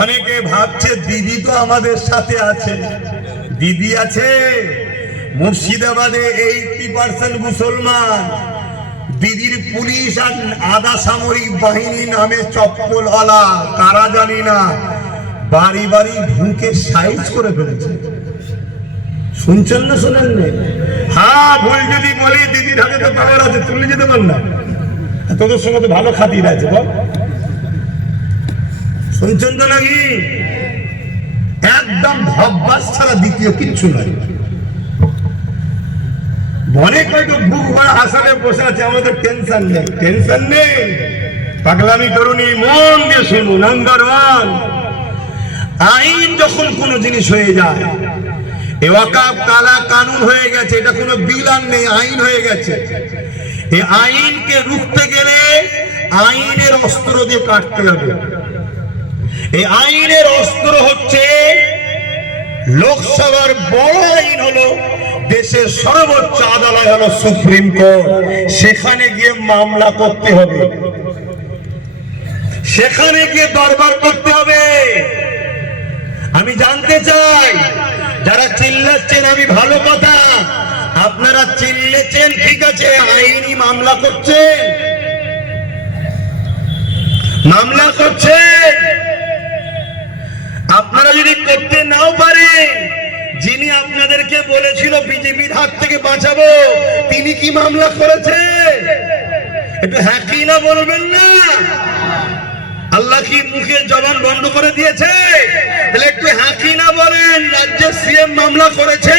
অনেকে ভাবছে দিদি তো আমাদের সাথে আছে। দিদি আছে? মুর্শিদাবাদে এইটি পার্সেন্ট মুসলমান। দিদির পুলিশ আর আধা সামরিক বাহিনী নামে চপ্পল আলা কারা জানি না। বাড়ি বাড়ি ঢুকে সাইজ করে ফেলেছে। শুনছেন না শোনেন হ্যাঁ ভুল যদি বলি, দিদির হাতে তো পাওয়ার আছে তুলে যেতে পার না তোদের সঙ্গে তো ভালো খাতির আছে, বল। শুনছেন তো নাকি একদম ধব্বাস ছাড়া দ্বিতীয় কিচ্ছু নয় মনে কয়তো বুক ভরা হাসালে বসে আছে, আমাদের টেনশন নেই টেনশন নেই। পাগলামি করুনি, মন দিয়ে শুনুন আইন যখন কোনো জিনিস হয়ে যায়, এ ওয়াকাব, কালা কানুন হয়ে গেছে, এটা কোনো বিল আর নেই, আইন হয়ে গেছে। এই আইনকে রুখতে গেলে আইনের অস্ত্র দিয়ে কাটতে হবে। এই আইনের অস্ত্র হচ্ছে লোকসভার বড় আইন হলো দেশের সর্বোচ্চ আদালত হলো সুপ্রিম কোর্ট। সেখানে গিয়ে মামলা করতে হবে। সেখানে গিয়ে দরবার করতে হবে। আমি জানতে চাই, যারা চিল্লাচ্ছেন আমি ভালো কথা, আপনারা চিল্লেছেন, ঠিক আছে, আইনি মামলা করছেন। মামলা করছেন। আপনারা যদি করতে নাও পারেন, যিনি আপনাদেরকে বলেছিল বিজেপির হাত থেকে বাঁচাবো, তিনি কি মামলা করেছে একটু হ্যাঁ না বলবেন না? আল্লাহ কি মুখে জবান বন্ধ করে দিয়েছে? তাহলে একটু হ্যাঁ কি না বলেন রাজ্যের সিএম মামলা করেছে।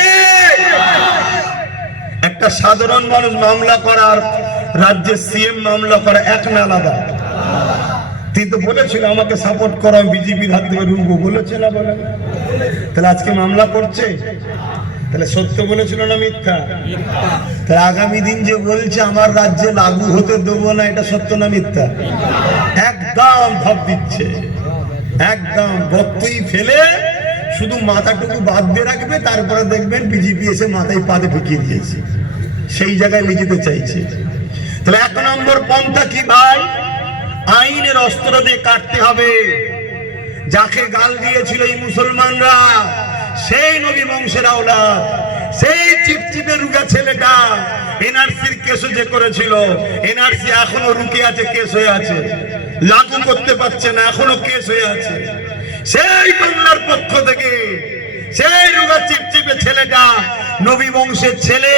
একটা সাধারণ মানুষ মামলা করার রাজ্যের সিএম মামলা করা এক না আলাদা বলেছিল, আমাকে সাপোর্ট করো বিজেপির হাত থেকে বলেছে না বলে। তাহলে আজকে মামলা করছে? তাহলে সত্য বলেছিল না মিথ্যা? তাহলে আগামী দিন যে বলছে, আমার রাজ্যে লাগু হতে দেবো না, এটা সত্য না মিথ্যা? একদম ভাব দিচ্ছে। একদম গর্তই ফেলে শুধু মাথাটুকু বাদ দিয়ে রাখবে, তারপরে দেখবেন বিজেপি এসে মাথায় পাতে ঢুকিয়ে দিয়েছে। সেই জায়গায় যেতে চাইছে। তাহলে এক নম্বর পন্থা কি ভাই? আইনের অস্ত্র দিয়ে কাটতে হবে। যাকে গাল দিয়েছিল এই মুসলমানরা, সেই নবী বংশের আওলাদ, সেই চিপচিপে রুগা ছেলেটা এনআরসির কেসও যে করেছিল, এনআরসি এখনও রুকে আছে, কেস হয়ে আছে। লাগু করতে পারছে না, এখনও কেস হয়ে আছে। সেই বাংলার পক্ষ থেকে সেই রুগা চিপচিপে ছেলেটা নবী বংশের ছেলে,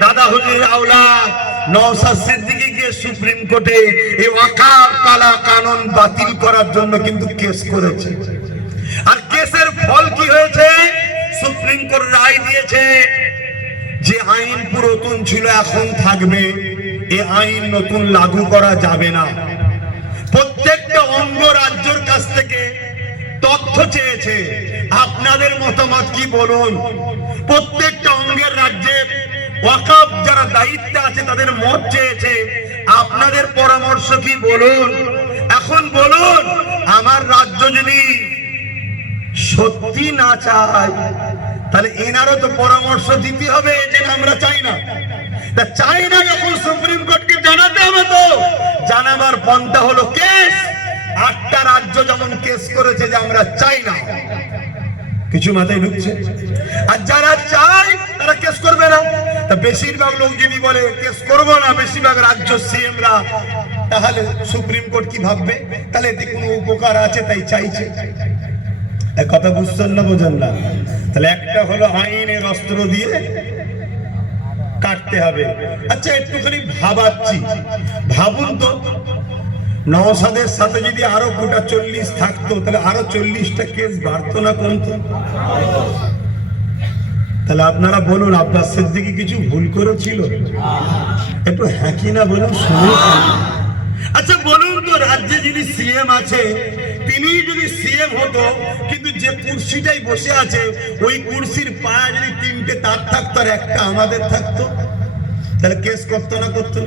দাদা হুজুর আওলাদ নওসাদ সিদ্দিকী গিয়ে সুপ্রিম কোর্টে এই ওয়াকাব কালা কানুন বাতিল করার জন্য কিন্তু কেস করেছে। আর কেসের ফল কি হয়েছে? সুপ্রিম কোর্ট রায় দিয়েছে যে আইন পুরাতন ছিল, এখন থাকবে। এ আইন নতুন লাগু করা যাবে না। প্রত্যেকটা অঙ্গ রাজ্যের কাছ থেকে তথ্য চেয়েছে। আপনাদের মতামত কি বলুন? প্রত্যেকটা অঙ্গের রাজ্যের ওয়াকাব যারা দায়িত্বে আছে, তাদের মত চেয়েছে। আপনাদের পরামর্শ কি বলুন? এখন বলুন, আমার রাজ্য যদি সত্যি না চায়, তাহলে এনারও তো পরামর্শ দিতে হবে, যে আমরা চাই না। তা চাই না যখন সুপ্রিম কোর্টকে জানাতে হবে তো। জানাবার পন্থা হলো কেস। আটটা রাজ্য যেমন কেস করেছে যে আমরা চাই না। কিছু মাথায় ঢুকছে? আর যারা চায় তারা কেস করবে না। তা বেশিরভাগ লোক যদি বলে, কেস করব না। বেশিরভাগ রাজ্য সিএমরা। তাহলে সুপ্রিম কোর্ট কি ভাববে? তাহলে এতে কোনো উপকার আছে? তাই চাইছে। কথা বুঝছেন না বোঝেন না? তাহলে একটা হলো আইনের অস্ত্র দিয়ে কাটতে হবে। আচ্ছা একটুখানি ভাবাচ্ছি। ভাবুন তো নওসাদের সাথে যদি আরও গোটা চল্লিশ থাকতো, তাহলে আরও চল্লিশটা কেস বাড়তো না কমতো তাহলে আপনারা বলুন, আব্বাস সিদ্দিকি কিছু ভুল করেছিল? একটু হ্যাঁ কি না বলুন, শুনুন। আচ্ছা বলুন তো, রাজ্যে যিনি সিএম আছে তিনি যদি সিএম হতো, কিন্তু যে কুর্সিটাই বসে আছে, ওই কুর্সির পায়ে যদি তিনটে তার থাকতো আর একটা আমাদের থাকতো, তাহলে কেস করতো না করতো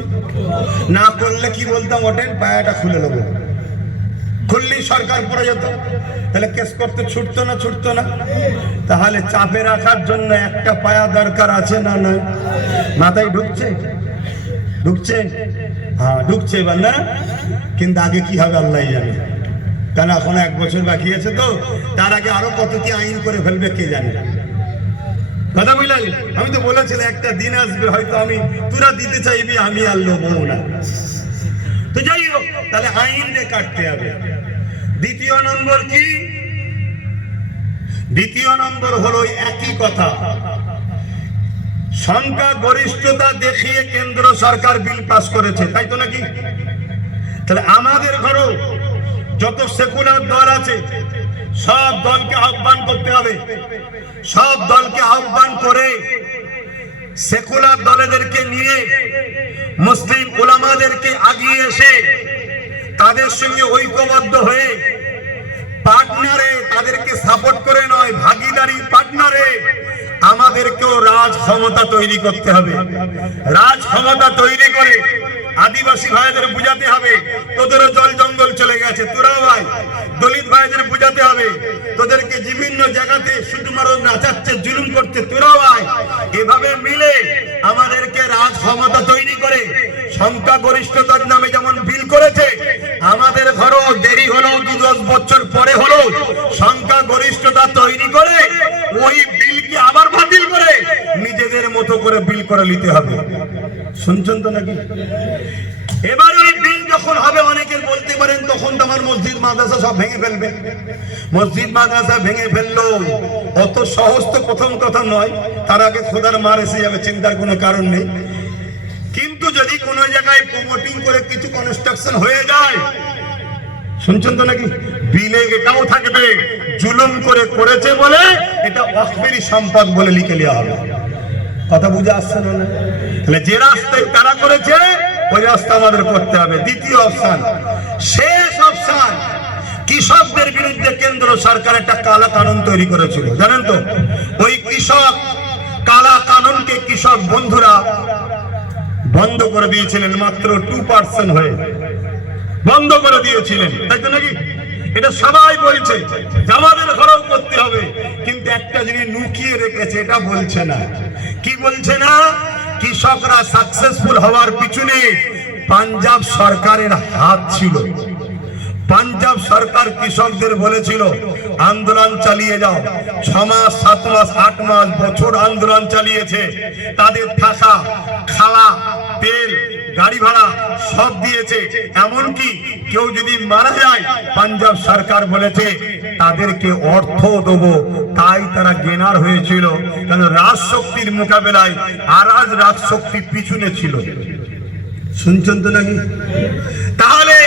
না? করলে কি বলতাম, ওঠেন, পায়াটা খুলে নেব। খুললেই সরকার পড়ে যেত তাহলে কেস করতে ছুটতো না ছুটতো না। তাহলে চাপে রাখার জন্য একটা পায়া দরকার আছে না না? মাথায় ঢুকছে? ঢুকছে? হ্যাঁ ঢুকছে এবার না? কিন্তু আগে কি হবে আল্লাহ জানে। কারণ এখন এক বছর বাকি আছে তো, তার আগে আরও কত কি আইন করে ফেলবে কে জানে? কথা বুঝলেন? আমি তো বলেছিলাম, একটা দিন আসবে, হয়তো আমি তোরা দিতে চাইবি, আমি আর লোবো না। তো যাই হোক, তাহলে আইনকে কাটতে হবে। দ্বিতীয় নম্বর কি? দ্বিতীয় নম্বর হলো একই কথা। সংখ্যা গরিষ্ঠতা দেখিয়ে কেন্দ্র সরকার বিল পাস করেছে, তাই তো নাকি? তাহলে আমাদের ঘরেও যত সেকুলার দল আছে, সব দলকে আহ্বান করতে হবে। সব দলকে আহ্বান করে সেকুলার দলেদেরকে নিয়ে মুসলিম ওলামাদেরকে আগিয়ে এসে তাদের সঙ্গে ঐক্যবদ্ধ হয়ে পার্টনারে তাদেরকে সাপোর্ট করে নয় ভাগিদারি পার্টনারে আমাদেরকেও রাজ ক্ষমতা তৈরি করতে হবে। রাজ ক্ষমতা তৈরি করে আদিবাসী ভাইদের বুঝাতে হবে, তোদেরও জল জঙ্গল চলে গেছে। তোরাও ভাই, দলিত ভাইদের বুঝাতে হবে, তোদেরকে বিভিন্ন জায়গাতে শুধু নাচাচ্ছে, জুলুম করছে তোরাও ভাই। এভাবে মিলে আমাদেরকে রাজ ক্ষমতা তৈরি করে সংখ্যা গরিষ্ঠতার নামে যেমন বিল করেছে, আমাদের ঘরও দেরি হলো দু দশ বছর পরে হলো সংখ্যা গরিষ্ঠতা তৈরি করে ওই বিলকে আবার বাতিল করে? নিজেদের মতো করে বিল করে নিতে হবে। শুনছেন তো নাকি? এবার ওই বিল যখন হবে অনেকে বলতে পারেন, তখন তো আমার মসজিদ, মাদ্রাসা সব ভেঙে ফেলবে। মসজিদ, মাদ্রাসা ভেঙে ফেলল। অত সহজ তো প্রথম কথা নয়, তার আগে খোদার মার এসে যাবে, চিন্তার কোনো কারণ নেই। কিন্তু যদি কোনো জায়গায় প্রমোটিং করে কিছু কনস্ট্রাকশন হয়ে যায় শুনছেন তো নাকি? বিলে এটাও থাকবে, জুলুম করে করেছে বলে এটা অস্ফেরি সম্পদ বলে লিখে নেওয়া হবে। কথা বুঝে আসছে না? তাহলে যে রাস্তায় তারা করেছে, ওই রাস্তা আমাদের করতে হবে। দ্বিতীয় অপশন, শেষ অপশন, কৃষকদের বিরুদ্ধে কেন্দ্র সরকার একটা কালা কানুন তৈরি করেছিল, জানেন তো? ওই কৃষক কালা কানুনকে কৃষক বন্ধুরা বন্ধ করে দিয়েছিলেন মাত্র টু পার্সেন্ট হয়ে। বন্ধ করে দিয়েছিলেন। তাই তো নাকি? এটা সবাই বলছে যে আমাদের ঘরেও করতে হবে। কিন্তু একটা জিনিস লুকিয়ে রেখেছে, এটা বলছে না। কি বলছে না? কৃষকরা সাকসেসফুল হওয়ার পিছনে পাঞ্জাব সরকারের হাত ছিল। পাঞ্জাব সরকার কৃষকদের বলেছিল, আন্দোলন চালিয়ে যাও। ছ মাস, সাত মাস, আট মাস বছর আন্দোলন চালিয়েছে। তাদের থাকা খালা, তেল গাড়ি ভাড়া সব দিয়েছে। এমনকি কেউ যদি মারা যায় পাঞ্জাব সরকার বলেছে তাদেরকে অর্থ দেবো। তাই তারা গেনার হয়েছিল। কারণ রাজশক্তির মোকাবেলায় আর আজ রাজশক্তি পিছনে ছিল। শুনছেন তো নাকি? তাহলে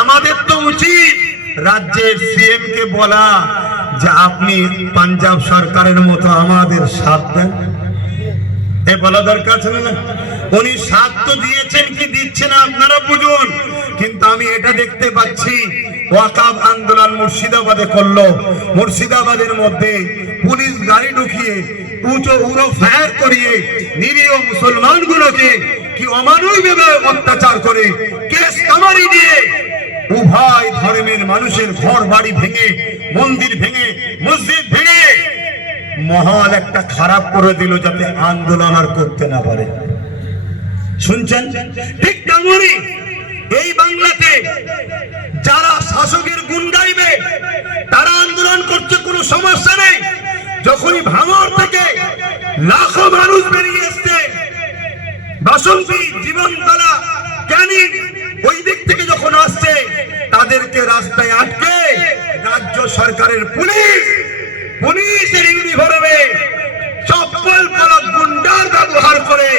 আমাদের তো উচিত রাজ্যের সিএম কে বলা যে আপনি পাঞ্জাব সরকারের মতো আমাদের সাথ দেন। এ বলা দরকার ছিল না? উনি সাথ তো দিয়েছেন কি দিচ্ছে না আপনারা বুঝুন। কিন্তু আমি এটা দেখতে পাচ্ছি, ওয়াকাব আন্দোলন মুর্শিদাবাদে করল। মুর্শিদাবাদের মধ্যে পুলিশ গাড়ি ঢুকিয়ে, উঁচু উড়ো ফায়ার করিয়ে নিরীহ মুসলমানগুলোকে কি অমানবিকভাবে অত্যাচার করে কেস কামারি দিয়ে উভয় ধর্মের মানুষের ঘর বাড়ি ভেঙে, মন্দির ভেঙে, মসজিদ ভেঙে মহল একটা খারাপ করে দিল যাতে আন্দোলন আর করতে না পারে। শুনছেন? ঠিক তেমনই এই বাংলাতে যারা শাসকের গুণ গাইবে, তারা আন্দোলন করছে কোনো সমস্যা নেই। যখনই ভাঙর থেকে লাখো মানুষ বেরিয়ে এসছে বাসন্তী, জীবনতলা, ক্যানিং, ওই দিক থেকে যখন আসছে, তাদেরকে রাস্তায় আটকে রাজ্য সরকারের পুলিশ, পুলিশের ইউনিফর্মে চপ্পল পরা গুন্ডার ব্যবহার করে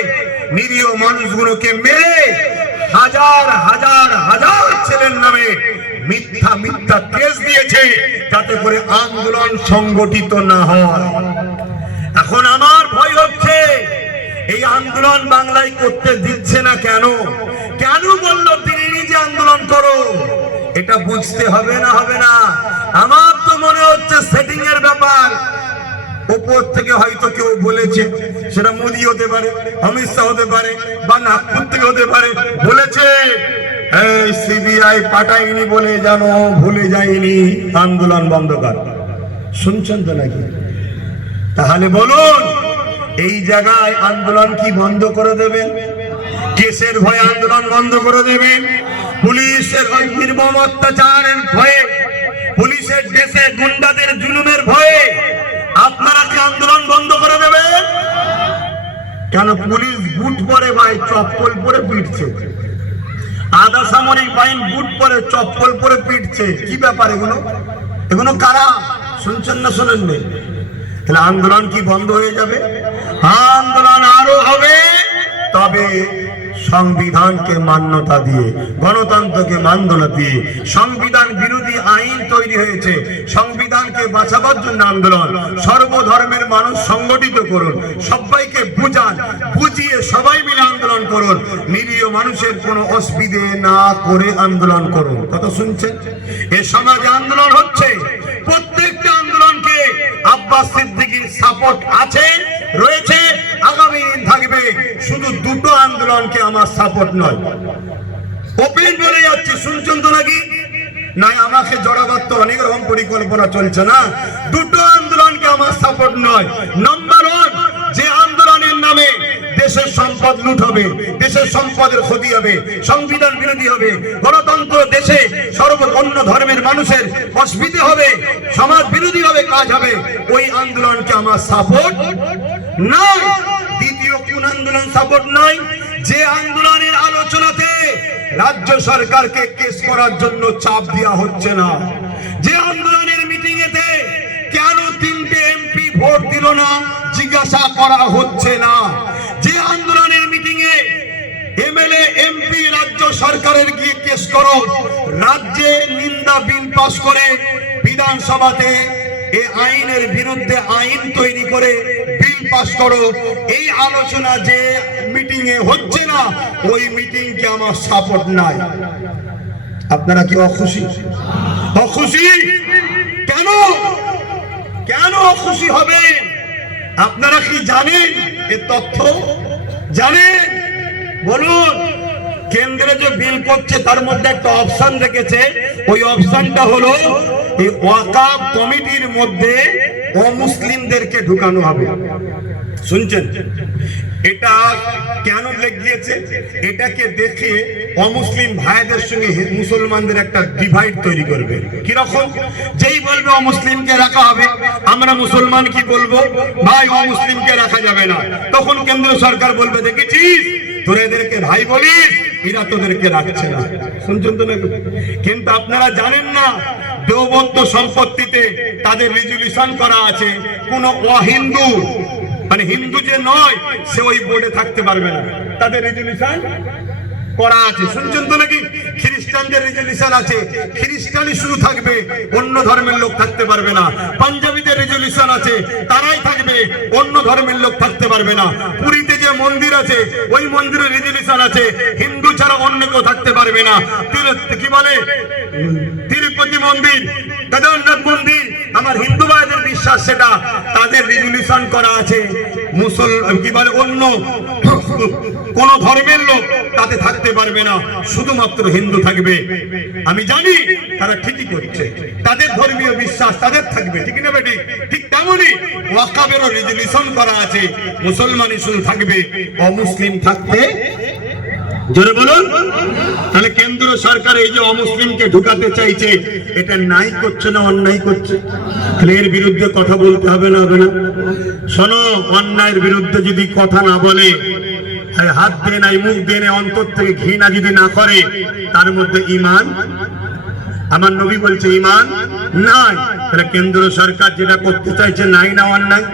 নিরীহ মানুষগুলোকে মেরে হাজার হাজার হাজার ছেলের নামে মিথ্যা মিথ্যা কেস দিয়েছে যাতে করে আন্দোলন সংগঠিত না হয়। এখন আমার ভয় হচ্ছে, এই আন্দোলন বাংলায় করতে দিচ্ছে না কেন? কেন বলল তিনি নিজে আন্দোলন করো? এটা বুঝতে হবে না হবে না। আমার তো মনে হচ্ছে সেটিং এর ব্যাপার। উপর থেকে হয়তো কেউ বলেছে, সেটা মোদি হতে পারে, অমিত শাহ হতে পারে, বা নাগপুর থেকে হতে পারে, বলেছে, এই সিবিআই পাঠায়নি বলে যেন ভুলে যায়নি, আন্দোলন বন্ধ কর। শুনছেন তো নাকি? তাহলে বলুন, এই জায়গায় আন্দোলন কি বন্ধ করে দেবেন? কেসের ভয়ে আন্দোলন বন্ধ করে দেবেন? পুলিশের নির্মম অত্যাচারের ভয়ে, পুলিশের দেশে গুন্ডাদের জুলুমের ভয়ে আপনারা কি আন্দোলন বন্ধ করে দেবেন? কেন পুলিশ বুট পরে ভাই, চপ্পল পরে পিটছে। আধা সামরিক বুট পরে, চপ্পল পরে পিটছে। কি ব্যাপার এগুলো? এগুলো কারা? শুনছেন না শোনেন নি? তাহলে আন্দোলন কি বন্ধ হয়ে যাবে? আন্দোলন আরও হবে। তবে সংবিধানকে মান্যতা দিয়ে, গণতন্ত্রকে মান্যতা দিয়ে, সংবিধান বিরোধী আইন তৈরি হয়েছে। সংবিধানকে বাঁচাবার জন্য আন্দোলন। সর্বধর্মের মানুষ সংগঠিত করুন। সবাইকে বুঝান, বুঝিয়ে সবাই মিলে আন্দোলন করুন। নিরীহ মানুষের কোনো অসুবিধে না করে আন্দোলন করুন। কথা শুনছেন? এ সমাজে আন্দোলন হচ্ছে। প্রত্যেকটা আন্দোলনকে আব্বাস সিদ্দিকীর সাপোর্ট আছে, রয়েছে, আগামী দিন থাকবে। শুধু দুটো আন্দোলনকে আমার সাপোর্ট নয়। ওপেন বলে যাচ্ছি। শুনছেন তো নাকি? নাই আমাকে জড়াবার তো অনেক রকম পরিকল্পনা চলছে না। দুটো আন্দোলনকে আমার সাপোর্ট নয়। নাম্বার ওয়ান যে আন্দোলনের নামে দেশের সম্পদ লুট হবে, দেশের সম্পদের ক্ষতি হবে, সংবিধান বিরোধী হবে, গণতন্ত্র দেশে সর্ব অন্য ধর্মের মানুষের অসুবিধে হবে, সমাজ বিরোধী হবে কাজ হবে, ওই আন্দোলনকে আমার সাপোর্ট নাই দ্বিতীয় কোন আন্দোলন সাপোর্ট নয়? যে আন্দোলনের আলোচনাতে রাজ্য সরকারকে কেস করার জন্য চাপ দেওয়া হচ্ছে না। যে আন্দোলনের মিটিং এতে কেন তিনটে এমপি ভোট দিল না, জিজ্ঞাসা করা হচ্ছে না। যে আন্দোলনের মিটিং এ এমএলএ এমপি রাজ্য সরকারের গিয়ে কেস করো। রাজ্যে নিন্দা বিল পাস করে বিধানসভাতে এই আইনের বিরুদ্ধে আইন তৈরি করে বিল পাস করো। এই আলোচনা যে মিটিং এ হচ্ছে না, ওই মিটিং কে আমার সাপোর্ট নাই। আপনারা কি অখুশি? অখুশি? কেন? কেন অখুশি হবে? আপনারা কি জানেন এ তথ্য? জানেন? বলুন। কেন্দ্রে যে বিল করছে, তার মধ্যে একটা অপশন রেখেছে। ওই অপশনটা হলো, এই ওয়াকাব কমিটির মধ্যে অমুসলিমদেরকে ঢুকানো হবে। শুনছেন? এটা কেন লেগিয়েছে এটাকে দেখে অমুসলিম ভাইদের সঙ্গে মুসলমানদের একটা ডিভাইড তৈরি করবে। কীরকম? যেই বলবে অমুসলিমকে রাখা হবে, আমরা মুসলমান কি বলব? ভাই, অমুসলিমকে রাখা যাবে না। তখন কেন্দ্র সরকার বলবে, দেখেছিস? তোরা এদেরকে ভাই বলিস? এরা তোদেরকে রাখছে না। শুনছেন তো নাকি? কিন্তু আপনারা জানেন না, দেওবন্দ সম্পত্তিতে তাদের রেজুলিউশন করা আছে, কোন অহিন্দু মানে হিন্দু যে নয়, সে ওই বোর্ডে থাকতে পারবে না। তাদের রেজুলিউশন করা আছে। শুনছেন তো নাকি? খ্রিস্টানদের রেজুলিউশন আছে। খ্রিস্টানই শুধু থাকবে, অন্য ধর্মের লোক থাকতে পারবে না। পাঞ্জাবিদের রেজুলিউশন আছে, তারাই থাকবে, অন্য ধর্মের লোক থাকতে পারবে না। পুরীতে যে মন্দির আছে, ওই মন্দিরে রেজুলিউশন আছে, হিন্দু ছাড়া অন্য কেউ থাকতে পারবে না। কি বলে? তিরুপতি মন্দির, কেদারনাথ মন্দির। আমার হিন্দু ভাইদের বিশ্বাস সেটা, তাদের রিজলিউশন করা আছে। মুসল, কি বলে, অন্য কোন ধর্মের লোক তাতে থাকতে পারবে না, শুধুমাত্র হিন্দু থাকবে। আমি জানি তারা ঠিকই করছে। তাদের ধর্মীয় বিশ্বাস তাদের থাকবে, ঠিক না বেটি? ঠিক তেমনই ওয়াকাবেরও রেজুলিউশন করা আছে, মুসলমানই শুধু থাকবে, অমুসলিম থাকতে জোরে বলুন। তাহলে কেন্দ্র সরকার এই যে অমুসলিমকে ঢুকাতে চাইছে, এটা নাই করছে না অন্যায় করছে? তাহলে এর বিরুদ্ধে কথা বলতে হবে না হবে না? শোনো, অন্যায়ের বিরুদ্ধে যদি কথা না বলে হাত দিয়ে নাই মুখ দিয়ে নাই, অন্তর থেকে ঘৃণা যদি না করে তার মধ্যে ইমান আমার নবী বলছে ইমান নাই। তাহলে কেন্দ্র সরকার যেটা করতে চাইছে নাই না অন্যায়?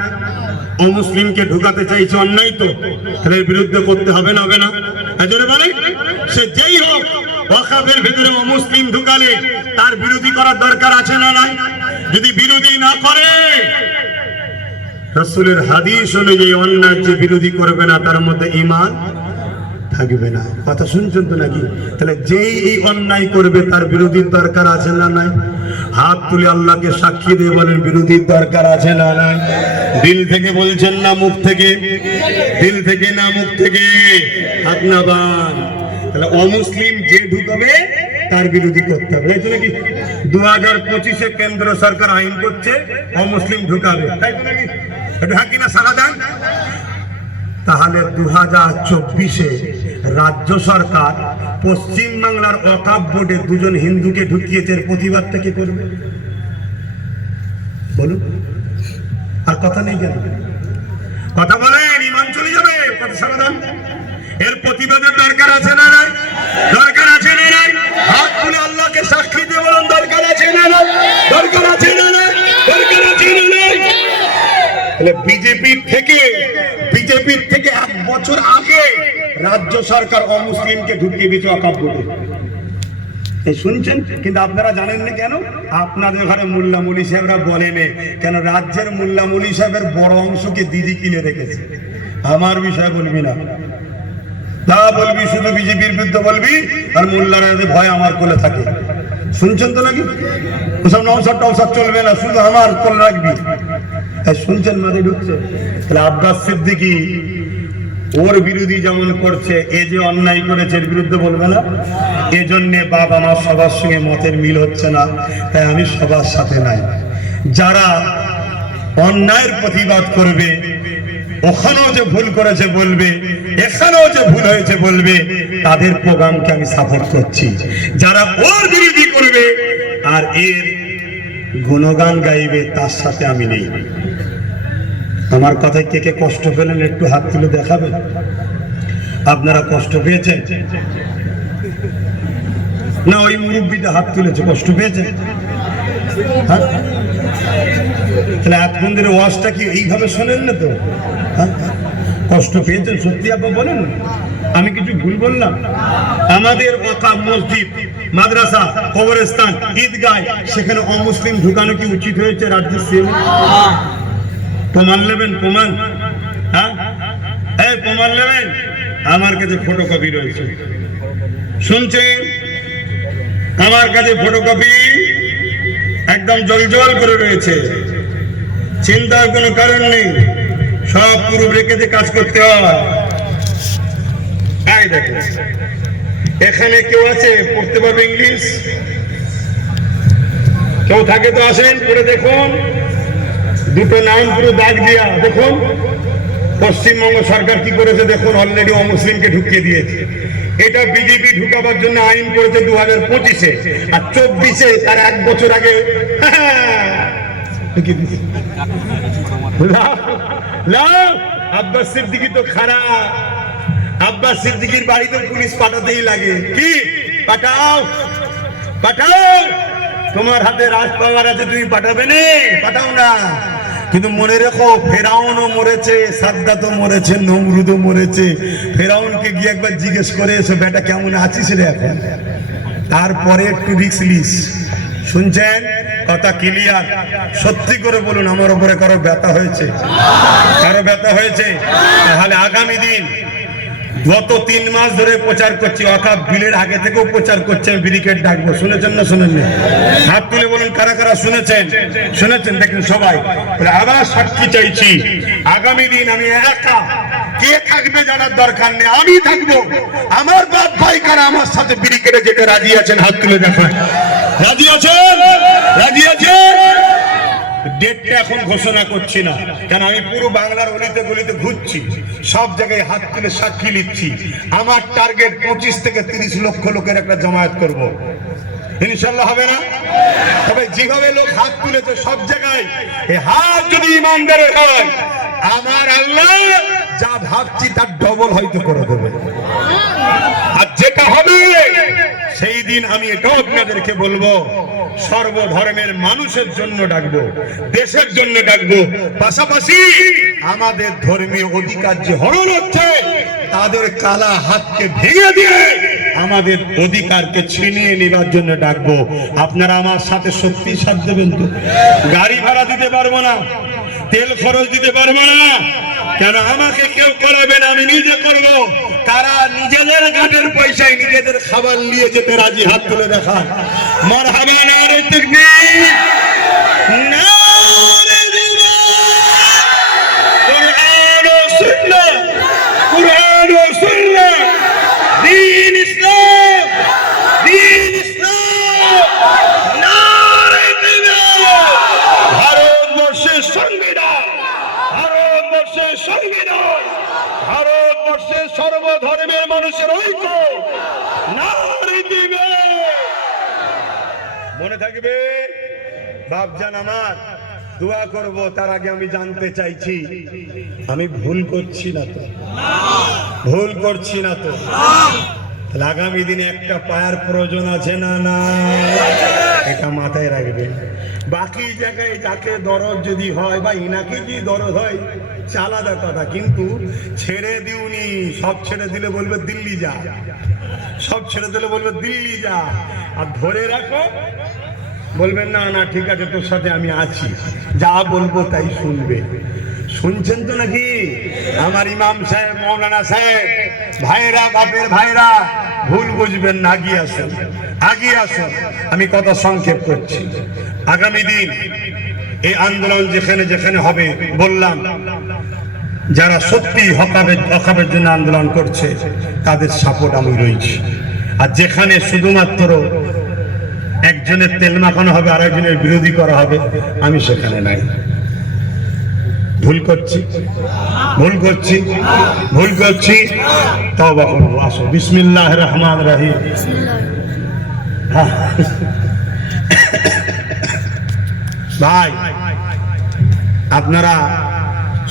অমুসলিমকে ঢুকাতে চাইছে অন্যায় তো? তাহলে বিরুদ্ধে করতে হবে না হবে না? এজন্য বলে সে যেই হোক ওয়াকাফের ভিতরে অমুসলিম ঢুকালে তার বিরোধী করার দরকার আছে না নাই? যদি বিরোধী না করে রসুলের হাদিস অনুযায়ী অন্যায় যে বিরোধী করবে না, তার মধ্যে ইমান থাকবে না। কথা শুনছেন তো নাকি? তাহলে যেই এই অন্যায় করবে, তার বিরোধীর দরকার আছে না নাই? হাত তুলে আল্লাহকে সাক্ষী দিয়ে বলেন, বিরোধীর দরকার আছে না নাই? দিল থেকে বলছেন, না মুখ থেকে। দিল থেকে, না মুখ থেকে। হাত না বান। তাহলে অমুসলিম যে ঢুকাবে, তার বিরোধী করতে হবে। তাই তো নাকি? দু হাজার পঁচিশে কেন্দ্র সরকার আইন করছে, অমুসলিম ঢুকাবে। তাই তো নাকি? তাহলে দু হাজার চব্বিশে রাজ্য সরকার পশ্চিম বাংলার অকাপ বোর্ডে দুজন হিন্দুকে ঢুকিয়েছে প্রতিবাদটা কি করবে? বলুন। আর কথা নেই কেন? কথা বলেন ইমান চলে যাবে। সমাধান এর প্রতিবাদের দরকার আছে না নাই? দরকার আছে না নাই? হাত তুলে আল্লাহকে সাক্ষী দিয়ে বলুন, দরকার আছে না নাই? দরকার আছে না তাহলে বিজেপি থেকে বিজেপির থেকে এক বছর আগে রাজ্য সরকার অমুসলিমকে ঢুকিয়ে দিয়েছে অকাপ শুনছেন? কিন্তু আপনারা জানেন না কেন? আপনাদের ঘরে মোল্লা মলি সাহেবরা বলেনে কেন রাজ্যের মোল্লা মলি সাহেবের বড় অংশকে দিদি কিনে রেখেছে। আমার বিষয় বলবি না। তা বলবি, শুধু বিজেপির বিরুদ্ধে বলবি, আর মোল্লারা ভয় আমার কোলে থাকে। শুনছেন তো নাকি? ওসব নৌসার টৌসার চলবে না, শুধু আমার কোলে রাখবি। শুনছেন মাঝে ঢুকছে। তাহলে আব্বাস সিদ্দিকি, ওর বিরোধী যেমন করছে, এ যে অন্যায় করেছে, এর বিরুদ্ধে বলবে না? এজন্য বাবা মা সবার সঙ্গে মতের মিল হচ্ছে না, তাই আমি সবার সাথে নাই। যারা অন্যায়ের প্রতিবাদ করবে, ওখানেও যে ভুল করেছে বলবে, এখানেও যে ভুল হয়েছে বলবে, তাদের প্রোগ্রামকে আমি সাপোর্ট করছি। যারা ওর বিরোধী করবে, আর এর গুণগান গাইবে, তার সাথে আমি নেই। আমার কথায় কে কে কষ্ট পেলেন একটু হাত তুলে দেখাবেন? আপনারা কষ্ট পেয়েছেন? না, ওই মুরব্বীটা হাত তুলেছে, কষ্ট পেয়েছেন হ্যাঁ? তাহলে ওয়াজটা কি এইভাবে শোনেন না তো? হ্যাঁ? কষ্ট পেয়েছেন? সত্যি আপা বলেন? আমি কিছু ভুল বললাম? আমাদের মসজিদ, মাদ্রাসা, কবরস্থান, ঈদগাহ, সেখানে অমুসলিম ঢুকানো কি উচিত হয়েছে রাজ্যের সিএম? প্রমাণ নেবেন, প্রমাণ। হ্যাঁ? এই প্রমাণ নেবেন? আমার কাছে ফটোকপি রয়েছে। শুনছেন? আমার কাছে ফটোকপি একদম জল করে রয়েছে। চিন্তার কোনো কারণ নেই। সব পুরো রেখেতে কাজ করতে হয়। এই দেখো। এখানে কেউ আছে? পড়তে পারবে ইংলিশ? কেউ থাকে তো আসেন, পড়ে দেখুন। দুটো নাম পুরো দাগ দিয়া দেখুন। পশ্চিমবঙ্গ সরকার কি করেছে দেখুন অলরেডি অমুসলিমকে ঢুকিয়ে দিয়েছে। এটা বিজেপি ঢুকাবার জন্য আইন করেছে দু হাজার পঁচিশে। আর চব্বিশে তার এক বছর আগে লাও, লাও, আব্বাস সিদ্দিকি তো খারাপ। আব্বাস সিদ্দিকির বাড়িতে পুলিশ পাঠাতেই লাগে। কি? পাঠাও পাঠাও। তোমার হাতে রাজ পাওয়ার আছে তুমি পাঠাবে না পাঠাও না। কিন্তু মনে রেখো, ফেরাউনও মরেছে, সাদ্দাতও মরেছে, নমরুদও মরেছে। ফেরাউনকে গিয়ে একবার জিজ্ঞেস করে এসো, বেটা, কেমন আছিস রে এখন? তারপরে একটু রিক্স লিস শুনছেন? কথা ক্লিয়ার। সত্যি করে বলুন, আমার উপরে কারও ব্যথা হয়েছে? কারও ব্যথা হয়েছে? তাহলে আগামী দিন গত তিন মাস ধরে প্রচার করছি অকাপ বিলের আগে থেকেও প্রচার করছে, আমি ব্রিকেট ডাকবো। শুনেছেন না শুনেননি? হাত তুলে বলুন, কারা কারা শুনেছেন? শুনেছেন, দেখেন সবাই। আবার সাক্ষী চাইছি। আগামী দিন আমি একা। কে থাকবে জানার দরকার নেই, আমি থাকব। আমার বাপ ভাই কারা, আমার সাথে ব্রিকেটে যেতে রাজি আছেন? হাত তুলে দেখান। রাজি আছেন? রাজি আছেন? ডেটটা এখন ঘোষণা করছি না। কেন, আমি পুরো বাংলার অলিতে গলিতে ঘুরছি। সব জায়গায় হাত তুলে সাক্ষী নিচ্ছি। আমার টার্গেট পঁচিশ থেকে তিরিশ লক্ষ লোকের একটা জমায়েত করব। আমার আল্লাহ যা ভাবছি তার ডবল হয়তো করে দেবে। যেটা হবে। সেই দিন আমি এটাও আপনাদেরকে বলব, সর্বধর্মের মানুষের জন্য ডাকবো, দেশের জন্য ডাকবো। পাশাপাশি আমাদের ধর্মীয় অধিকার যে হরণ হচ্ছে, তাদের কালা হাতকে ভেঙে দিয়ে আমাদের অধিকারকে ছিনিয়ে নেবার জন্য ডাকবো। আপনারা আমার সাথে সত্যি সাথ দেবেন তো। গাড়ি ভাড়া দিতে পারব না। তেল খরচ দিতে পারব না। কেন আমাকে কেউ করাবে না, আমি নিজে করব। তারা নিজেদের ঘাটের পয়সায় নিজেদের খাবার নিয়ে যেতে রাজি, হাত তুলে দেখা মর হাবা থাকবে। বাপজান আমার, দোয়া করব, তার আগে আমি জানতে চাইছি। আমি ভুল করছি না তো? ভুল করছি না তো? আগামী দিনে একটা পায়ার প্রয়োজন আছে না না এটা মাথায় রাখবেন বাকি জায়গায় যাকে দরদ যদি হয়, বা ইনাকে যদি দরদ হয়, সে আলাদা কথা। কিন্তু ছেড়ে দিউনি সব ছেড়ে দিলে বলবে দিল্লি যা। সব ছেড়ে দিলে বলবে দিল্লি যা। আর ধরে রাখো বলবেন, না না, ঠিক আছে, তোর সাথে আমি আছি। যা বলব তাই শুনবে। শুনছেন তো নাকি? আমার ইমাম সাহেব, মৌলানা সাহেব ভাইরা বাপের ভাইরা ভুল বুঝবেন না, আগিয়ে আসুন আগিয়ে আসুন। আমি কথা সংক্ষেপ করছি। আগামী দিন এই আন্দোলন যেখানে যেখানে হবে, বললাম, যারা সত্যি হকাবের হকাবের জন্য আন্দোলন করছে, তাদের সাপোর্ট আমি রয়েছি আর যেখানে শুধুমাত্র একজনের তেল মাখানো হবে আর একজনের বিরোধী করা হবে, আমি সেখানে নাই। ভুল করছি ভুল করছি ভুল করছি। তাও করব আসো বিসমিল্লাহ রহমান রাহিম। ভাই, আপনারা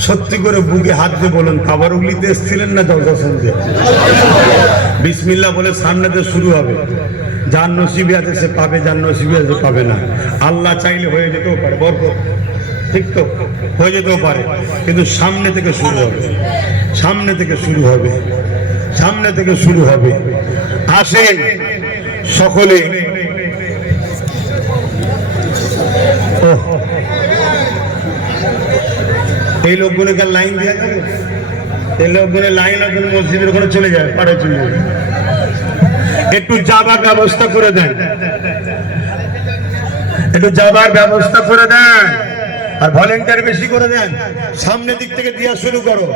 সত্যি করে বুকে হাত দিয়ে বলুন খাবার উগলিতে এসেছিলেন না জলসা শুনতে বিসমিল্লা বলে সামনেতে শুরু হবে। যার নসিবে আছে সে পাবে, যার নসিবে আছে পাবে না। আল্লাহ চাইলে হয়ে যেতেও পারে, বরকত। ঠিক তো? হয়ে যেতেও পারে। কিন্তু সামনে থেকে শুরু হবে। সামনে থেকে শুরু হবে। সামনে থেকে শুরু হবে। আসেন সকলে। এই লোকগুলোকে লাইন দেওয়া যাবে এই লোকগুলো লাইন আছে, মসজিদের ওখানে চলে যায় পাড়ে চলে যায়। একটু যাবার ব্যবস্থা করে দেন। একটু যাবার ব্যবস্থা করে দেন। আর ভলেন্টিয়ার বেশি করে দেন। সামনের দিক থেকে দিয়া শুরু করো।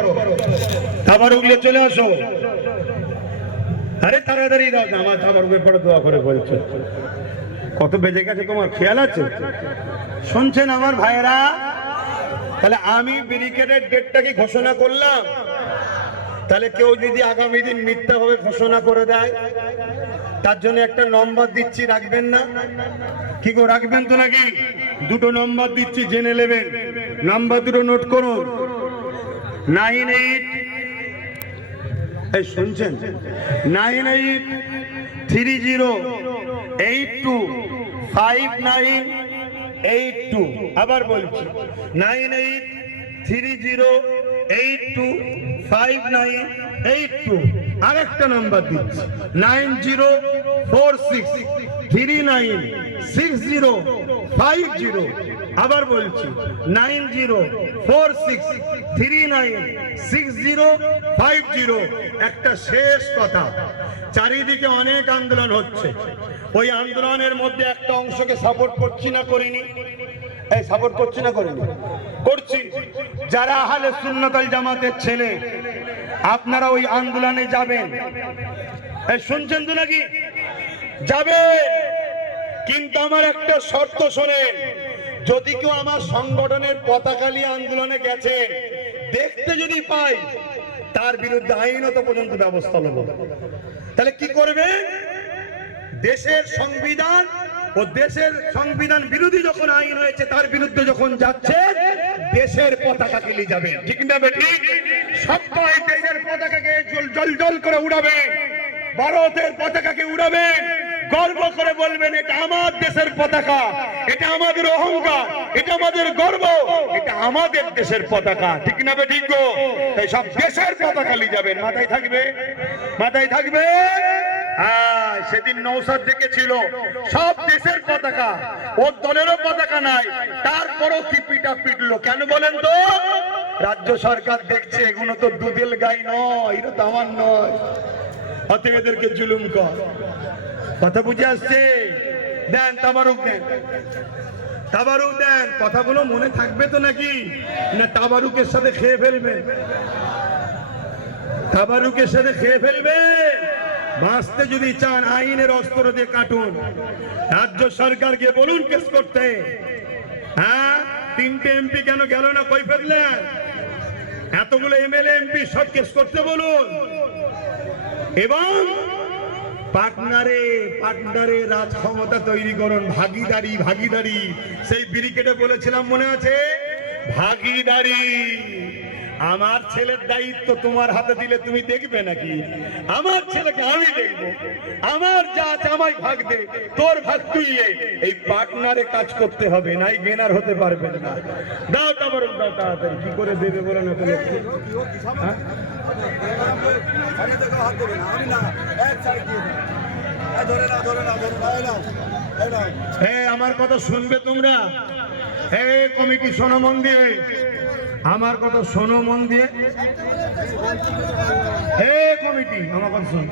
খাবার উগলে চলে আসো। আরে তাড়াতাড়ি দাও আমার খাবার উগলে পড়ে, দোয়া করে বলছো কত বেজে গেছে তোমার, খেয়াল আছে? শুনছেন আমার ভাইয়েরা? তাহলে আমি ব্যারিকেডের ডেটটাকে ঘোষণা করলাম? তাহলে কেউ যদি আগামী দিন মিথ্যাভাবে ঘোষণা করে দেয়, তার জন্য একটা নম্বর দিচ্ছি, রাখবেন না? কি গো, রাখবেন তো নাকি? দুটো নম্বর দিচ্ছি, জেনে নেবেন। নাম্বার দুটো নোট করুন। নাইন এইট, এই শুনছেন? Nine eight three zero eight two five nine eight two. আবার বলছি, nine eight three zero eight two five nine eight two আরেকটা নাম্বার দিচ্ছি। Nine zero four six three nine six zero five zero আবার বলছি nine zero four six three nine six zero five zero একটা শেষ কথা। চারিদিকে অনেক আন্দোলন হচ্ছে। ওই আন্দোলনের মধ্যে একটা অংশকে সাপোর্ট করছি না, করিনি। এই সাপোর্ট করছি না করিনি। করছি। যারা আহলে সুন্নতাল জামাতের ছেলে, আপনারা ওই আন্দোলনে যাবেন। এই শুনছেন তো নাকি? যাবেন। কিন্তু আমার একটা শর্ত শোনেন, যদি কেউ আমার সংগঠনের পতাকা নিয়ে আন্দোলনে গেছে, দেখতে যদি পাই তার বিরুদ্ধে আইনত পর্যন্ত ব্যবস্থা নেব। তাহলে কি করবে? দেশের সংবিধান ও দেশের সংবিধান বিরোধী যখন আইন হয়েছে, তার বিরুদ্ধে যখন যাচ্ছে, দেশের পতাকা কিলি যাবে। ঠিক না ঠিক? সবাই দেশের পতাকাকে জল জল করে উড়াবে। ভারতের পতাকাকে উড়াবে। গর্ব করে বলবেন, এটা আমার দেশের পতাকা, এটা আমাদের অহংকার, এটা আমাদের গর্ব, এটা আমাদের দেশের পতাকা। ঠিক না বে ঠিক তাই সব দেশের পতাকা নিয়ে যাবেন মাথায় থাকবে? মাথায় থাকবে? হ্যাঁ সেদিন নৌসাদ দেখেছিল সব দেশের পতাকা, ওর দলেরও পতাকা নাই, তারপরও কি পিটা পিটলো, কেন বলেন তো? রাজ্য সরকার দেখছে, এগুলো তো দুধেল গাই নয় এটা তো আমার নয়। অতএব এদেরকে জুলুম কর। কথা বুঝে আসছে? দেন তাবারুক দেন। তাবারুক দেন, কথাগুলো মনে থাকবে তো নাকি? না তাবারুকের সাথে খেয়ে ফেলবেন? তাবারুকের সাথে খেয়ে ফেলবে বাঁচতে যদি চান, আইনের অস্ত্র দিয়ে কাটুন। রাজ্য সরকারকে বলুন কেস করতে। হ্যাঁ? তিনটে এমপি কেন গেল না কই ফেললেন এতগুলো এমএলএ, এমপি সব কেস করতে বলুন। এবং পার্টনারে পার্টনারে রাজ ক্ষমতা তৈরি করুন, ভাগিদারি ভাগিদারি। সেই ব্রিকেটে বলেছিলাম, মনে আছে? ভাগিদারি। আমার ছেলের দায়িত্ব তোমার হাতে দিলে তুমি দেখবে নাকি আমার ছেলেকে আমি দেখব আমার যা আছে আমায় ভাগ দে, তোর ভাগ তুই। এই পার্টনারে কাজ করতে হবে, নাই গেনার হতে পারবে না দাও তারপর দাও তাড়াতাড়ি কি করে দেবে বলে না তো লোককে? হ্যাঁ? আমার কথা শুনবে তোমরা হে, কমিটি শোনো মন দিয়ে আমার কথা শোনো মন দিয়ে। হে কমিটি, আমার কথা শোন।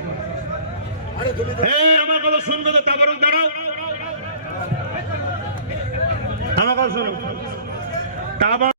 আমার কথা শুন হে কথা তো তারপর দাঁড়াও। আমার কথা শোনো।